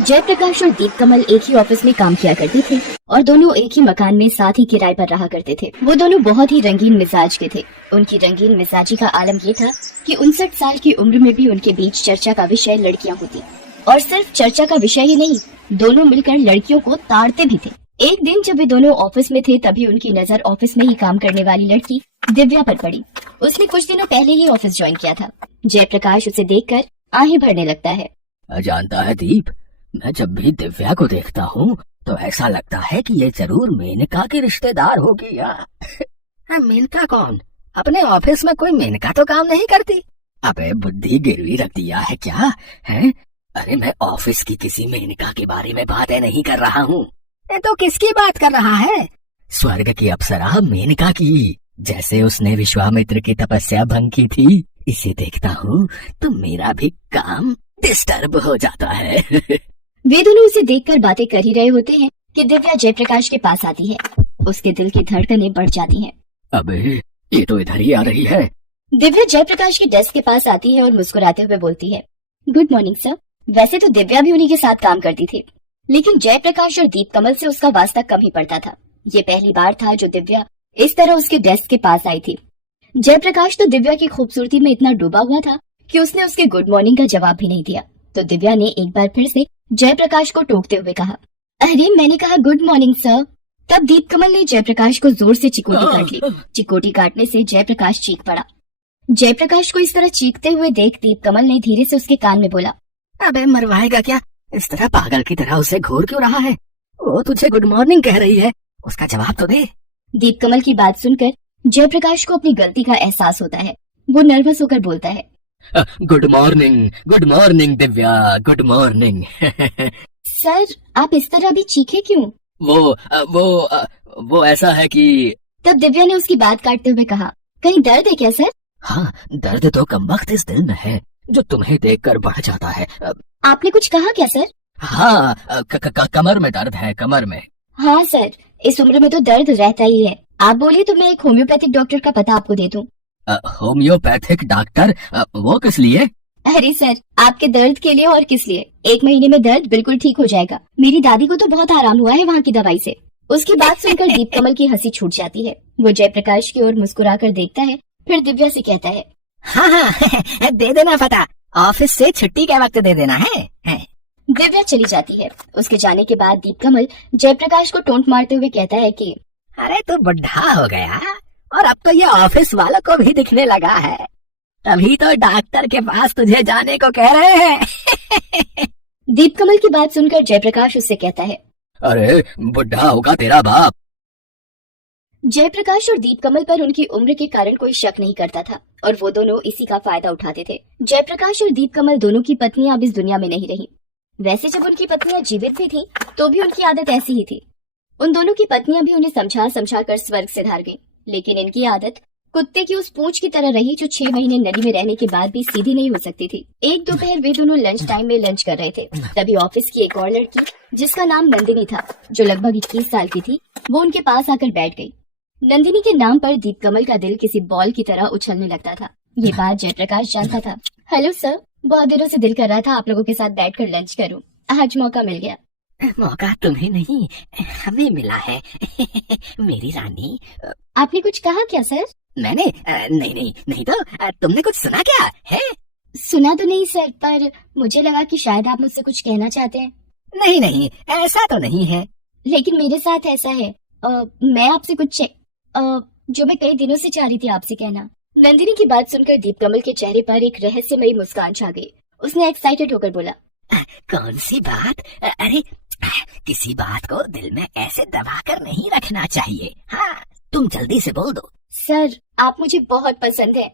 जयप्रकाश और दीप कमल एक ही ऑफिस में काम किया करते थे और दोनों एक ही मकान में साथ ही किराए पर रहा करते थे। वो दोनों बहुत ही रंगीन मिजाज के थे। उनकी रंगीन मिजाजी का आलम ये था कि 59 साल की उम्र में भी उनके बीच चर्चा का विषय लड़कियां होती, और सिर्फ चर्चा का विषय ही नहीं, दोनों मिलकर लड़कियों को ताड़ते भी थे। एक दिन जब वे दोनों ऑफिस में थे तभी उनकी नजर ऑफिस में ही काम करने वाली लड़की दिव्या पर पड़ी। उसने कुछ दिनों पहले ही ऑफिस ज्वाइन किया था। जयप्रकाश उसे देखकर आहें भरने लगता है। जानता है दीप, मैं जब भी दिव्या को देखता हूँ तो ऐसा लगता है कि ये जरूर मेनका की रिश्तेदार होगी। मेनका कौन? अपने ऑफिस में कोई मेनका तो काम नहीं करती। अबे बुद्धि गिरवी रख दिया है क्या? है? अरे मैं ऑफिस की किसी मेनका के बारे में बातें नहीं कर रहा हूँ। तो किसकी बात कर रहा है? स्वर्ग की अप्सरा मेनका की। जैसे उसने विश्वामित्र की तपस्या भंग की थी, इसे देखता हूँ तो मेरा भी काम डिस्टर्ब हो जाता है। वे दोनों उसे देखकर बातें कर ही रहे होते हैं कि दिव्या जयप्रकाश के पास आती है। उसके दिल की धड़कनें बढ़ जाती हैं। अबे ये तो इधर ही आ रही है। दिव्या जयप्रकाश के डेस्क के पास आती है और मुस्कुराते हुए बोलती है, गुड मॉर्निंग सर। वैसे तो दिव्या भी उन्हीं के साथ काम करती थी, लेकिन जयप्रकाश और दीप कमल से उसका वास्ता कम ही पड़ता था। ये पहली बार था जो दिव्या इस तरह उसके डेस्क के पास आई थी। जयप्रकाश तो दिव्या की खूबसूरती में इतना डूबा हुआ था कि उसने उसके गुड मॉर्निंग का जवाब भी नहीं दिया। तो दिव्या ने एक बार फिर से जयप्रकाश को टोकते हुए कहा, अरे मैंने कहा गुड मॉर्निंग सर। तब दीप कमल ने जयप्रकाश को जोर से चिकोटी काट ली। चिकोटी काटने से जयप्रकाश चीख पड़ा। जयप्रकाश को इस तरह चीखते हुए देख दीप कमल ने धीरे से उसके कान में बोला, अबे मरवाएगा क्या? इस तरह पागल की तरह उसे घूर क्यों रहा है? वो तुझे गुड मॉर्निंग कह रही है, उसका जवाब तो दे। दीप कमल की बात सुनकर जयप्रकाश को अपनी गलती का एहसास होता है। वो नर्वस होकर बोलता है, good morning Divya, good morning. Sir आप इस तरह भी चीखे क्यों? वो ऐसा है कि। तब दिव्या ने उसकी बात काटते हुए कहा, कहीं दर्द है क्या सर? हाँ, दर्द तो कमबख्त इस दिल में है जो तुम्हें देखकर बढ़ जाता है। आपने कुछ कहा क्या सर? हाँ, कमर में दर्द है, कमर में। हाँ सर, इस उम्र में तो दर्द रहता ही है। आप बोलिए तो मैं एक होम्योपैथिक डॉक्टर का पता आपको दे दूं। Homeopathic doctor? वो किस लिए? अरे सर, आपके दर्द के लिए और किस लिए। 1 महीने में दर्द बिल्कुल ठीक हो जाएगा। मेरी दादी को तो बहुत आराम हुआ है वहाँ की दवाई से। उसकी बात सुनकर दीप कमल की हंसी छूट जाती है। वो जयप्रकाश की ओर मुस्कुरा कर देखता है, फिर दिव्या से कहता है, हाँ, दे देना पता। ऑफिस से छुट्टी के वक्त दे देना है। दिव्या चली जाती है। उसके जाने के बाद दीप कमल जयप्रकाश को टोंट मारते हुए कहता है कि अरे तू बुढ़ा हो गया और अब तो ये ऑफिस वालों को भी दिखने लगा है, तभी तो डॉक्टर के पास तुझे जाने को कह रहे हैं। दीप कमल की बात सुनकर जयप्रकाश उससे कहता है, अरे बुढ़ा होगा तेरा बाप। जयप्रकाश और दीप कमल पर उनकी उम्र के कारण कोई शक नहीं करता था और वो दोनों इसी का फायदा उठाते थे। जयप्रकाश और दीप कमल दोनों की पत्नियां अब इस दुनिया में नहीं रही। वैसे जब उनकी पत्नियां जीवित भी थीं, तो भी उनकी आदत ऐसी ही थी। उन दोनों की पत्नियां भी उन्हें समझा कर स्वर्ग से धार गईं। लेकिन इनकी आदत कुत्ते की उस पूंछ की तरह रही जो 6 महीने नदी में रहने के बाद भी सीधी नहीं हो सकती थी। एक दोपहर वे दोनों लंच टाइम में लंच कर रहे थे, तभी ऑफिस की एक और लड़की जिसका नाम नंदिनी था, जो लगभग 21 साल की थी, वो उनके पास आकर बैठ गई। नंदिनी के नाम पर दीप कमल का दिल किसी बॉल की तरह उछलने लगता था। ये बात जयप्रकाश जानता था। हेलो सर, बहुत दिनों से दिल कर रहा था आप लोगों के साथ बैठकर लंच करूं। आज मौका मिल गया। मौका तुम्हें नहीं, हमें मिला है। मेरी रानी। आपने कुछ कहा क्या सर? मैंने नहीं तो तुमने कुछ सुना क्या है? सुना तो नहीं सर, पर मुझे लगा कि शायद आप मुझसे कुछ कहना चाहते हैं। नहीं, ऐसा तो नहीं है। लेकिन मेरे साथ ऐसा है। मैं आपसे कुछ जो मैं कई दिनों से चाह रही थी आपसे कहना। नंदिनी की बात सुनकर दीप कमल के चेहरे पर एक रहस्यमयी मुस्कान छा गई। उसने एक्साइटेड होकर बोला, कौन सी बात? अरे किसी बात को दिल में ऐसे दबा कर नहीं रखना चाहिए। हाँ, तुम जल्दी से बोल दो। सर आप मुझे बहुत पसंद है।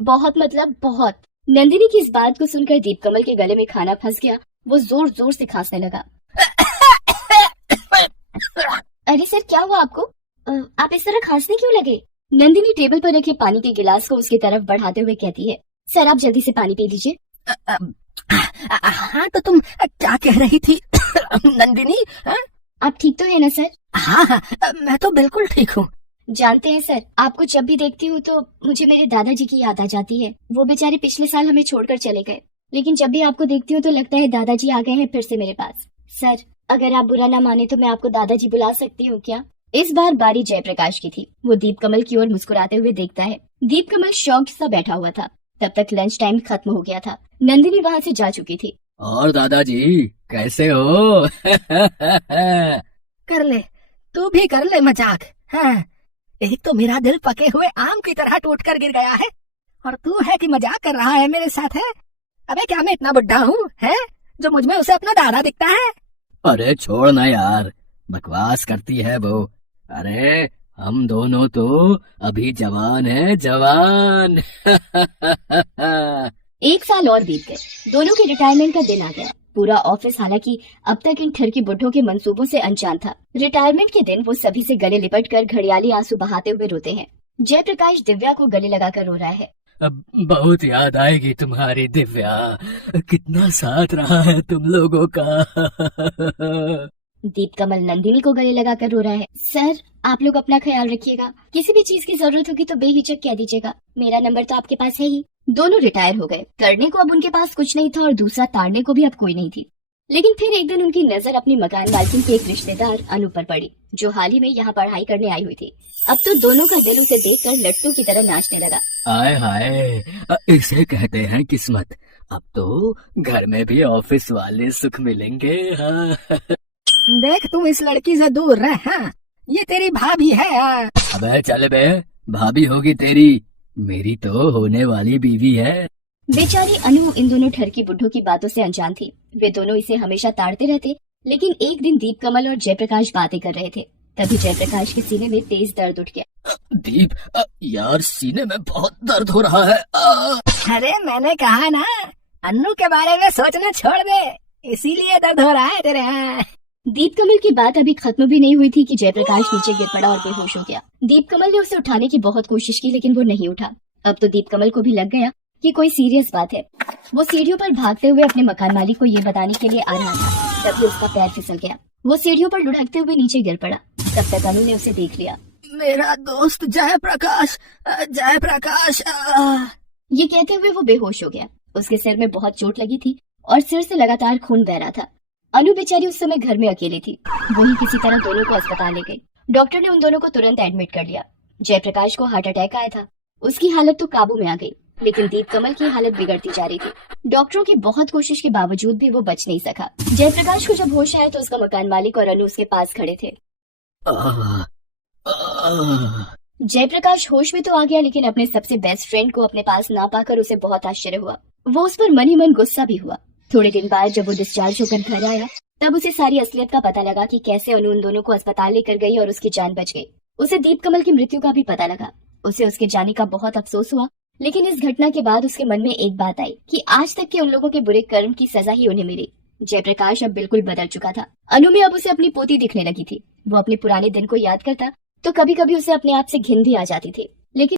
बहुत मतलब बहुत। नंदिनी की इस बात को सुनकर दीप कमल के गले में खाना फंस गया। वो जोर जोर से खांसने लगा। अरे सर क्या हुआ आपको? आप इस तरह खांसने क्यों लगे? नंदिनी टेबल पर रखे पानी के गिलास को उसकी तरफ बढ़ाते हुए कहती है, सर आप जल्दी से पानी पी लीजिए। हाँ तो तुम क्या कह रही थी नंदिनी? आप ठीक तो है ना सर? हाँ, मैं तो बिल्कुल ठीक हूँ। जानते हैं सर, आपको जब भी देखती हूँ तो मुझे मेरे दादाजी की याद आ जाती है। वो बेचारे पिछले साल हमें छोड़कर चले गए। लेकिन जब भी आपको देखती हूँ तो लगता है दादाजी आ गए हैं फिर से मेरे पास। सर, अगर आप बुरा ना माने तो मैं आपको दादाजी बुला सकती हूँ क्या? इस बार बारी जयप्रकाश की थी। वो दीप कमल की ओर मुस्कुराते हुए देखता है। दीप कमल शॉक्ड सा बैठा हुआ था। तब तक लंच टाइम खत्म हो गया था। नंदिनी वहाँ से जा चुकी थी। और दादाजी कैसे हो? कर ले, तू भी कर ले मजाक। हाँ, एक तो मेरा दिल पके हुए आम की तरह टूट कर गिर गया है, और तू है कि मजाक कर रहा है मेरे साथ। है अबे, क्या मैं इतना बुढ़ा हूँ है जो मुझ में उसे अपना दादा दिखता है? अरे छोड़ ना यार, बकवास करती है वो। अरे हम दोनों तो अभी जवान है, जवान। 1 साल और बीत गए। दोनों के रिटायरमेंट का दिन आ गया। पूरा ऑफिस हालांकि अब तक इन ठरकी बुढ़ों के मंसूबों से अनजान था। रिटायरमेंट के दिन वो सभी से गले लिपट कर घड़ियाली आंसू बहाते हुए रोते हैं। जयप्रकाश दिव्या को गले लगाकर रो रहा है। अब बहुत याद आएगी तुम्हारी दिव्या, कितना साथ रहा है तुम लोगों का। दीप कमल नंदिनी को गले लगाकर रो रहा है। सर, आप लोग अपना ख्याल रखिएगा। किसी भी चीज की जरूरत होगी तो बेहिचक कह दीजिएगा। मेरा नंबर तो आपके पास है ही। दोनों रिटायर हो गए। करने को अब उनके पास कुछ नहीं था और दूसरा ताड़ने को भी अब कोई नहीं थी। लेकिन फिर एक दिन उनकी नजर अपनी मकान मालकिन के एक रिश्तेदार अनु पर पड़ी, जो हाल ही में यहाँ पढ़ाई करने आई हुई थी। अब तो दोनों का दिल उसे देखकर लट्टू की तरह नाचने लगा। आय हाय, इसे कहते हैं किस्मत। अब तो घर में भी ऑफिस वाले सुख मिलेंगे। हाँ। देख, तुम इस लड़की से दूर रह। हाँ, ये तेरी भाभी है। हाँ। अबे चल बे, भाभी होगी तेरी, मेरी तो होने वाली बीवी है। बेचारी अनु इन दोनों ठरकी बुड्ढों की बातों से अनजान थी। वे दोनों इसे हमेशा ताड़ते रहते। लेकिन एक दिन दीप कमल और जयप्रकाश बातें कर रहे थे। तभी जयप्रकाश के सीने में तेज दर्द उठ गया। दीप, यार सीने में बहुत दर्द हो रहा है। अरे मैंने कहा ना, अन्नू के बारे में सोचना छोड़ दे, इसीलिए दर्द हो रहा है तेरे। हाँ। दीप कमल की बात अभी खत्म भी नहीं हुई थी कि जयप्रकाश नीचे गिर पड़ा और बेहोश हो गया। दीप कमल ने उसे उठाने की बहुत कोशिश की लेकिन वो नहीं उठा। अब तो दीप कमल को भी लग गया कि कोई सीरियस बात है। वो सीढ़ियों पर भागते हुए अपने मकान मालिक को ये बताने के लिए आ रहा था। तभी उसका पैर फिसल गया। वो सीढ़ियों पर लुढ़कते हुए नीचे गिर पड़ा। तब तक अनु ने उसे देख लिया। मेरा दोस्त जयप्रकाश, जयप्रकाश। ये कहते हुए वो बेहोश हो गया। उसके सिर में बहुत चोट लगी थी और सिर से लगातार खून बह रहा था। अनु बेचारी उस समय घर में अकेली थी। वही किसी तरह दोनों को अस्पताल ले गई। डॉक्टर ने उन दोनों को तुरंत एडमिट कर लिया। जयप्रकाश को हार्ट अटैक आया था। उसकी हालत तो काबू में आ गई, लेकिन दीप कमल की हालत बिगड़ती जा रही थी। डॉक्टरों की बहुत कोशिश के बावजूद भी वो बच नहीं सका। जयप्रकाश को जब होश आया तो उसका मकान मालिक और अनु उसके पास खड़े थे। जयप्रकाश होश में तो आ गया, लेकिन अपने सबसे बेस्ट फ्रेंड को अपने पास ना पाकर उसे बहुत आश्चर्य हुआ। वो उस पर मन ही मन गुस्सा भी हुआ। थोड़े दिन बाद जब वो डिस्चार्ज होकर घर आया तब उसे सारी असलियत का पता लगा कि कैसे अनु उन दोनों को अस्पताल लेकर गई और उसकी जान बच गई। उसे दीप कमल की मृत्यु का भी पता लगा। उसे उसके जाने का बहुत अफसोस हुआ, लेकिन इस घटना के बाद उसके मन में एक बात आई कि आज तक के उन लोगों के बुरे कर्म की सजा ही उन्हें मिली। जयप्रकाश अब बिल्कुल बदल चुका था। अनु में अब उसे अपनी पोती दिखने लगी थी। वो अपने पुराने दिन को याद करता तो कभी कभी उसे अपने आप से घिन भी आ जाती थी।